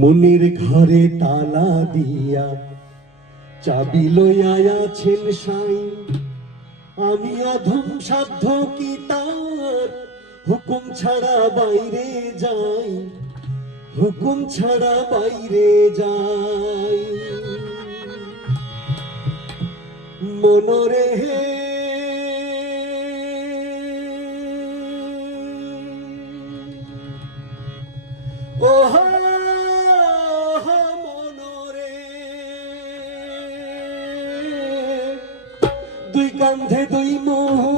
মনির ঘরে তালা দিয়া চাবি লইয়া আছেন সাই। আমি অধম সাধ্য কি তার হুকুম ছাড়া বাইরে যাই, হুকুম ছাড়া বাইরে যাই। মনরে হে ওহা মনরে, দুই কান্ধে দুই মোহ